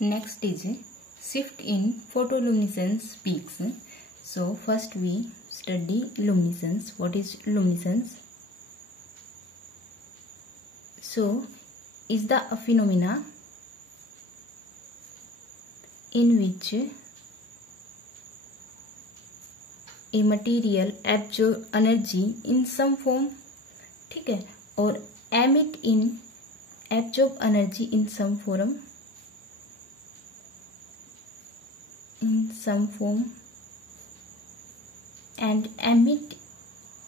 Next is shift in photoluminescence peaks. So first we study luminescence. What is luminescence? So is the phenomena in which a material absorb energy in some form, ठीक है, और emit in absorb energy in some form, and emit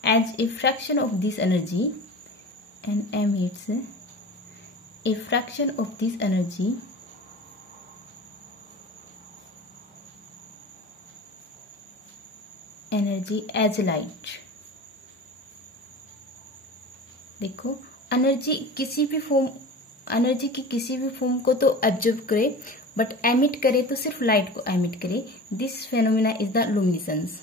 as a fraction of this energy, and emits a fraction of this energy as light. देखो energy किसी भी form को तो absorb करे, but emit करे तो सिर्फ लाइट को एमिट करे. This phenomena is the luminescence.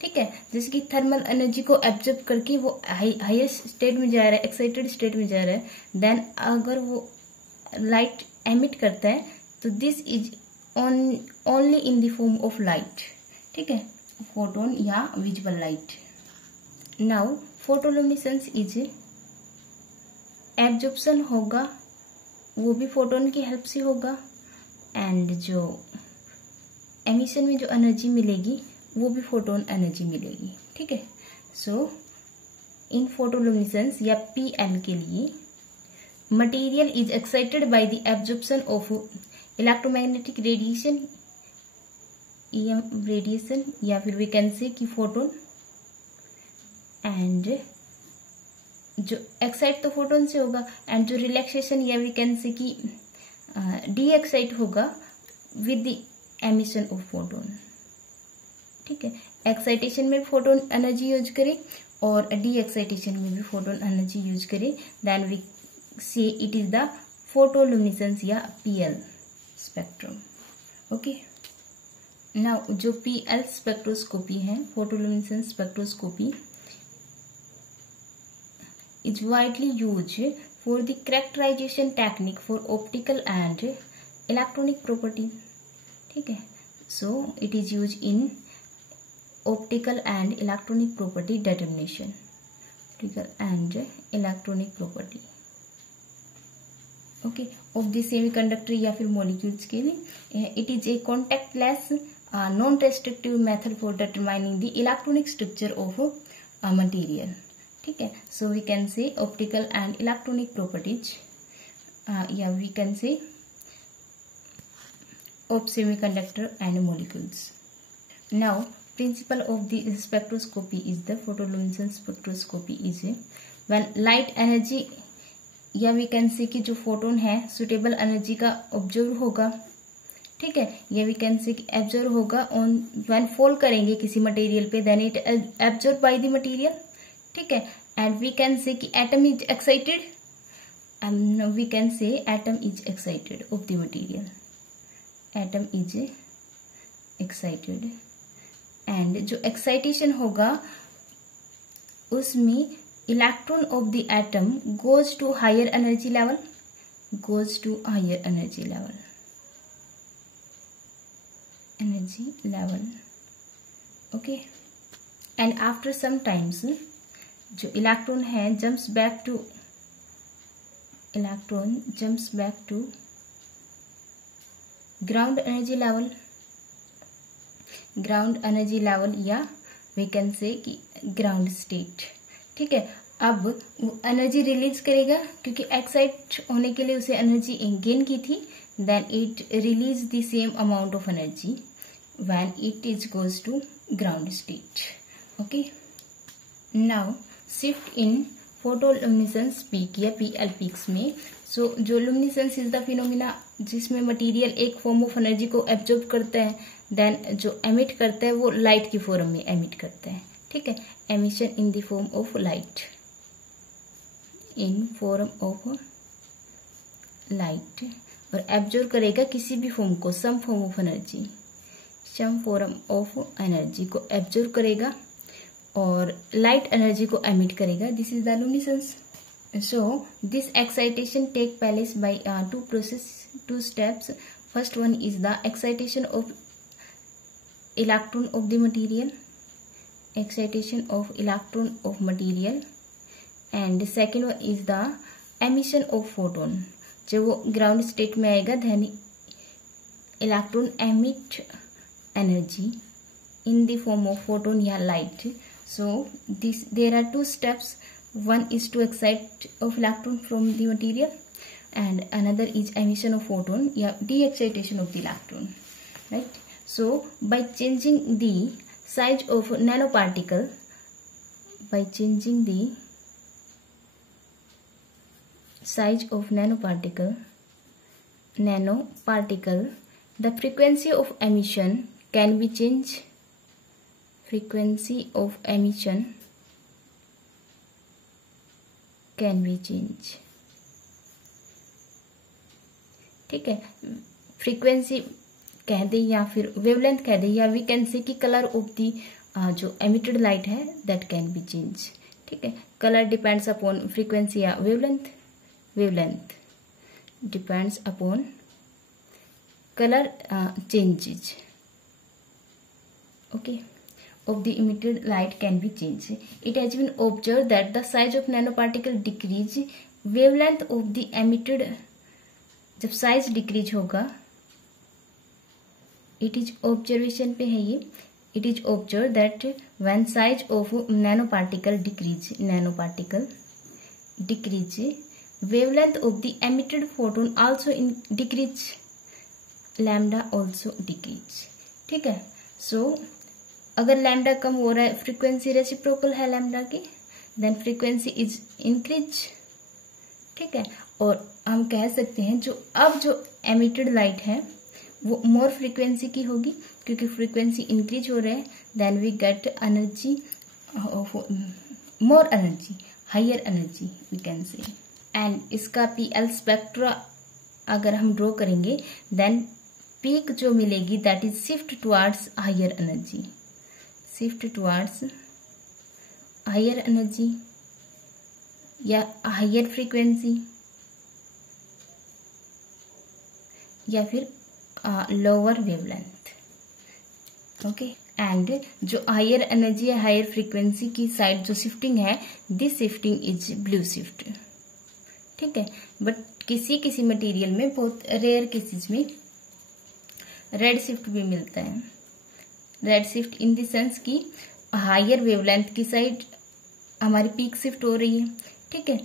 ठीक है, जैसे कि थर्मल एनर्जी को एब्जॉर्ब करके वो हायर स्टेट में जा रहा है, एक्साइटेड स्टेट में जा रहा है, देन अगर वो लाइट एमिट करता है तो this is only in the form of light. ठीक है, फोटोन या visible light. Now photoluminescence is absorption होगा, वो भी फोटोन की हेल्प से होगा, एंड जो एमिशन में जो एनर्जी मिलेगी वो भी फोटोन एनर्जी मिलेगी. ठीक है, सो इन फोटोलुमिनेसेंस या पीएल के लिए material is excited by the absorption of electromagnetic radiation, EM radiation, या फिर वी कैन से कि फोटोन, एंड जो एक्साइट तो फोटोन से होगा, एंड जो रिलैक्सेशन या वी कैन से कि डी एक्साइट होगा with the emission of photon. ठीक है, एक्साइटेशन में फोटोन एनर्जी यूज करे और डी एक्साइटेशन में भी फोटोन एनर्जी यूज करे, देन वी से इट इज द फोटोलुमिनेसेंस या पीएल स्पेक्ट्रम. ओके, नाउ जो पीएल स्पेक्ट्रोस्कोपी है, फोटोलुमिनेसेंस spectroscopy, is widely used for the characterization technique for optical and electronic property. ठीक है, so it is used in optical and electronic property determination. Optical and electronic property. Okay, of the semiconductor या फिर molecules के लिए. It is a contactless non-restrictive method for determining the electronic structure of a material. ठीक है, so we can say optical and electronic properties, या we can say of semiconductor and molecules. Now principle of the spectroscopy is the photoluminescence spectroscopy is when light energy, या we can say कि जो photon है suitable energy का observe होगा. ठीक है, या वी कैन से कि एब्जॉर्व होगा ऑन व्हेन फॉल करेंगे किसी मटेरियल पे, then it absorb by the material. ठीक है, एंड वी कैन से कि atom is excited, we can say atom is excited of the material, atom is excited, and जो excitation होगा उसमें electron of the atom goes to higher energy level, okay, and after some times जो electron है jumps back to ground energy level, या we can say कि ground state. ठीक है, अब वो एनर्जी रिलीज करेगा क्योंकि एक्साइट होने के लिए उसे एनर्जी गेन की थी, then it release the same amount of energy when it is goes to ground state. Okay, now shift in photoluminescence peak या पीएल पीक्स में. सो जो लुमिनेसेंस इज द फिनोमिना जिसमें मटेरियल एक form of energy को absorb करता है, then जो emit करता है वो लाइट की फॉर्म में एमिट करता है. ठीक है, emission in the form of light, और एब्जॉर्ब करेगा किसी भी फॉर्म को, सम फॉर्म ऑफ एनर्जी को एब्जॉर्ब करेगा और लाइट एनर्जी को एमिट करेगा. This is the luminescence. So this excitation take place by two steps. First one is the excitation of electron of the material, excitation of electron of material, and the second one is the emission of photon. जब वो ground state में आएगा then electron emit energy in the form of photon या light. So there are two steps. One is to excite of electron from the material and another is emission of photon या de-excitation of the electron, right? So by changing the size of nanoparticle, the frequency of emission can be changed. ठीक है, frequency कह दे या फिर wavelength कह दे, या we can say कि colour of the जो एमिटेड लाइट है दैट कैन बी चेंज. ठीक है, कलर डिपेंड्स अपॉन फ्रीक्वेंसी या wavelength depends upon colour changes. Okay, of the emitted light can be changed. It has been observed that the size of nanoparticle decrease, wavelength of the emitted, जब size decrease होगा, it is observation पे है ये, it is observed that when size of nanoparticle decrease, wavelength of the emitted photon also decrease, lambda also decrease. ठीक है, so अगर lambda कम हो रहा है, फ्रीक्वेंसी रेसिप्रोकल है लैम्डा की, देन फ्रीक्वेंसी इज इंक्रीज. ठीक है, और हम कह सकते हैं जो एमिटेड लाइट है वो मोर फ्रीक्वेंसी की होगी, क्योंकि फ्रीक्वेंसी इंक्रीज हो रहा है, then we get energy, more energy, higher energy we can say. And इसका पीएल स्पेक्ट्रा अगर हम ड्रॉ करेंगे, देन पीक जो मिलेगी that is shift towards higher energy, या हायर फ्रीक्वेंसी या फिर लोअर वेवलेंथ. ओके, एंड जो हायर एनर्जी या हायर फ्रीक्वेंसी की साइड जो शिफ्टिंग है, this shifting is blue shift. ठीक है, बट किसी मटेरियल में, बहुत रेयर केसेस में रेड शिफ्ट भी मिलता है. Red shift in the sense की हायर वेवलेंथ की साइड हमारी पीक शिफ्ट हो रही है. ठीक है,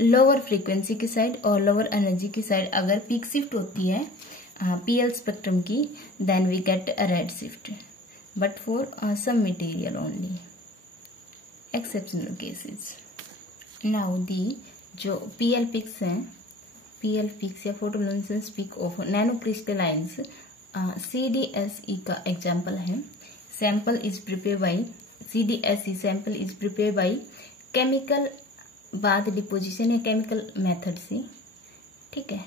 लोअर फ्रीक्वेंसी की साइड और लोअर एनर्जी की साइड अगर पीक शिफ्ट होती है पीएल स्पेक्ट्रम की, then we get a red shift, but for some material only, exceptional cases. Now the जो पीएल पिक्स हैं, पीएल पिक्स या photoluminescence peak of nano crystallines, CDSE का example है. Sample is prepare by CDSE sample is prepare by chemical bath deposition या chemical method से. ठीक है,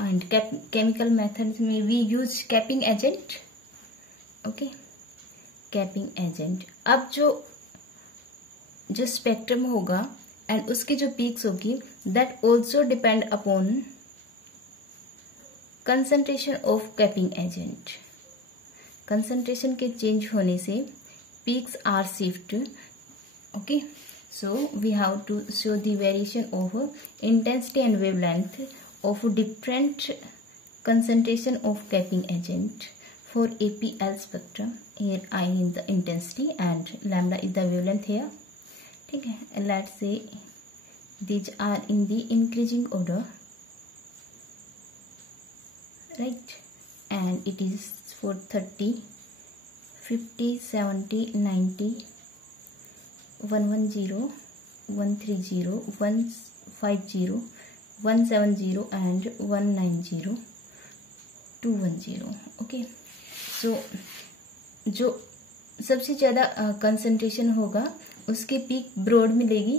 and chemical method में we use capping agent. Okay, capping agent. अब जो spectrum होगा एंड उसकी जो पीक्स होगी, that also depend upon concentration of capping agent. Concentration के चेंज होने से peaks are shift. Okay, so we have to show the variation of intensity and wavelength of different concentration of capping agent for APL spectrum. Here I is the intensity and lambda is the wavelength here. ठीक है, let's say these are in the increasing order, right? And it is for 30, 50, 70, 90, 110, 130, 150, 170 and 190, 210. Okay, so जो सबसे ज़्यादा concentration होगा उसकी peak broad मिलेगी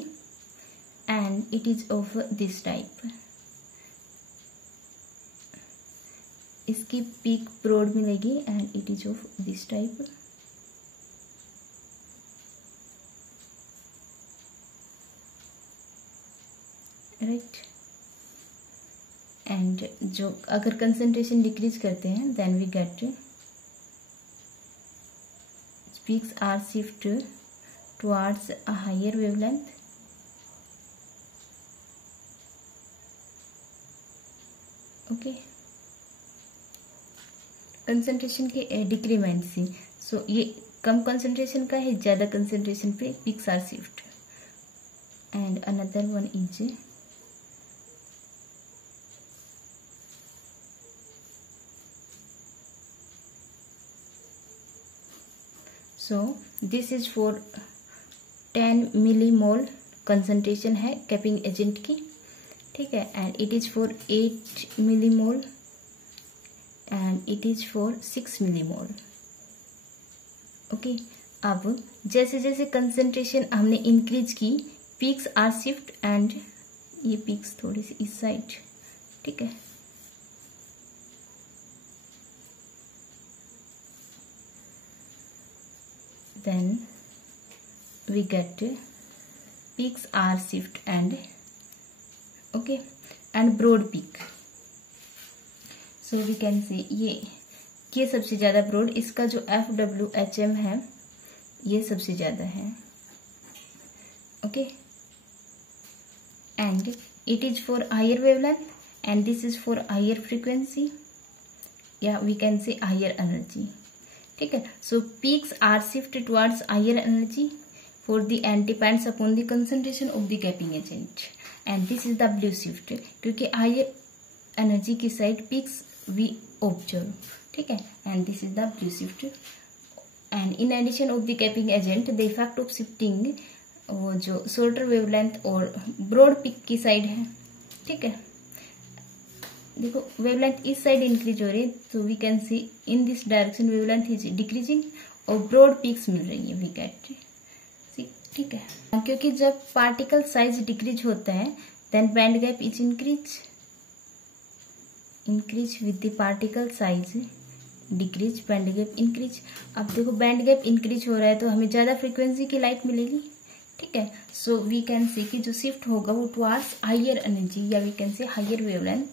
and it is of this type. इसकी peak broad मिलेगी and it is of this type. And जो अगर कंसंट्रेशन डिक्रीज करते हैं then we get peaks are shift towards a higher wavelength. Okay, concentration के decrement से, so ये कम concentration का है, ज्यादा कंसंट्रेशन पे peaks are shift. And another one is so this is for 10 millimole concentration है कैपिंग एजेंट की, ठीक है. And it is for 8 millimole and it is for 6 millimole. Okay, अब जैसे जैसे कंसंट्रेशन हमने इंक्रीज की पीक्स आर शिफ्ट एंड ये पीक्स थोड़ी सी इस साइड, ठीक है. then we get peaks are shift and okay and broad peak. so we can see ये सबसे ज्यादा ब्रॉड, इसका जो FWHM है ये सबसे ज्यादा है. Okay, and it is for higher wavelength and this is for higher frequency या we can say higher energy, ठीक है. So peaks are shift towards higher energy for the and depends upon the concentration of the capping agent and this is the blue shift, क्योंकि higher energy की side peaks we observe, ठीक है. And this is the blue shift. And in addition of the capping agent the effect of shifting वो जो shorter wavelength और broad peak की side है, ठीक है. देखो वेवलेंथ इस साइड इंक्रीज हो रही है, तो we can see in this direction wavelength is decreasing और ब्रॉड पीक्स मिल रही है वी गेट, ठीक है. क्योंकि जब पार्टिकल साइज डिक्रीज होता है then band gap is increase with the particle size decrease, band gap increase. अब देखो बैंड गैप इंक्रीज हो रहा है तो हमें ज्यादा फ्रीक्वेंसी की लाइट मिलेगी, ठीक है. सो वी कैन सी कि जो शिफ्ट होगा वो टुवर्ड्स हायर एनर्जी या we can say higher wavelength,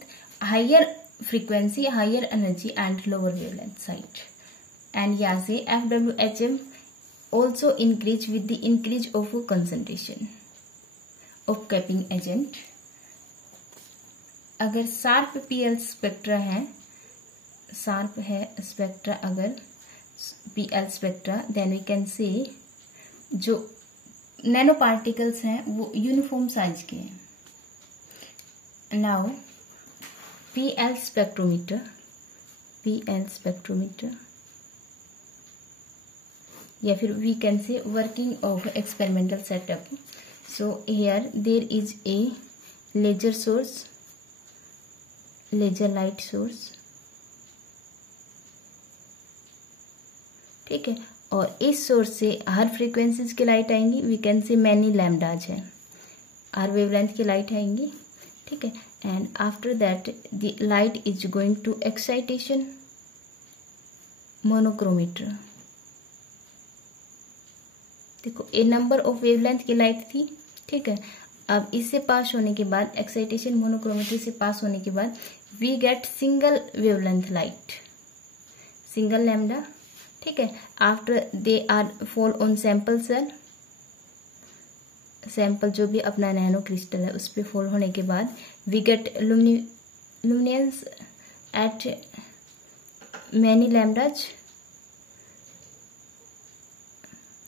higher frequency, higher energy and lower wavelength side. एंड यहाँ से FWHM also increase with the increase of concentration of capping agent. अगर sharp PL spectra है, sharp है spectra अगर PL spectra, then we can say जो nano particles हैं वो यूनिफॉर्म साइज के हैं. नाउ PL spectrometer या फिर we can say working of experimental setup. So here there is a laser source, laser light source, ठीक है. और इस सोर्स से हर फ्रीक्वेंसीज की लाइट आएंगी, we can say many lambdas है, हर वेवलेंथ की लाइट आएंगी, ठीक है. And after that the light is going to excitation monochromator. देखो ए नंबर ऑफ वेवलेंथ की लाइट थी, ठीक है. अब इससे पास होने के बाद एक्साइटेशन मोनोक्रोमेट्री से पास होने के बाद we get single wavelength light, single lambda, ठीक है. After they are fall on sample cell, sample जो भी अपना नैनो क्रिस्टल है उस पर फॉल होने के बाद we get luminance at many lambdas,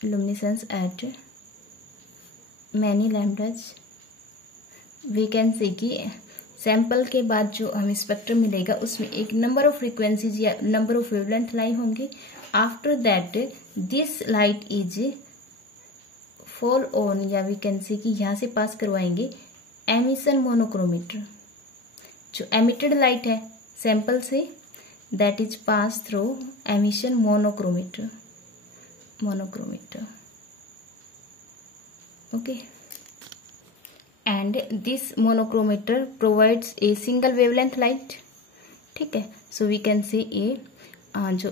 luminescence at many lambdas. We can say कि सैंपल के बाद जो हमें स्पेक्ट्रम मिलेगा उसमें एक नंबर ऑफ फ्रीक्वेंसीज या नंबर ऑफ वेवलेंथ लाइन होंगे. After that this light is fall on या वी कैन से कि यहाँ से पास करवाएंगे एमिशन मोनोक्रोमीटर. जो एमिटेड लाइट है सैंपल से that is pass through emission monochromator. Okay, and this monochromator provides a single wavelength light, ठीक है. So we can say a जो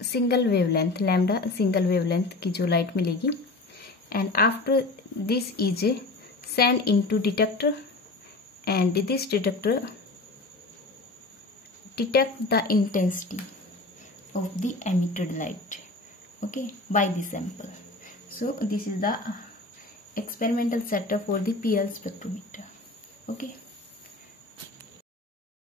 single wavelength lambda single wavelength की जो light मिलेगी. and after this is sent into detector and this detector detect the intensity of the emitted light, okay, by the sample. So this is the experimental setup for the PL spectrometer, okay.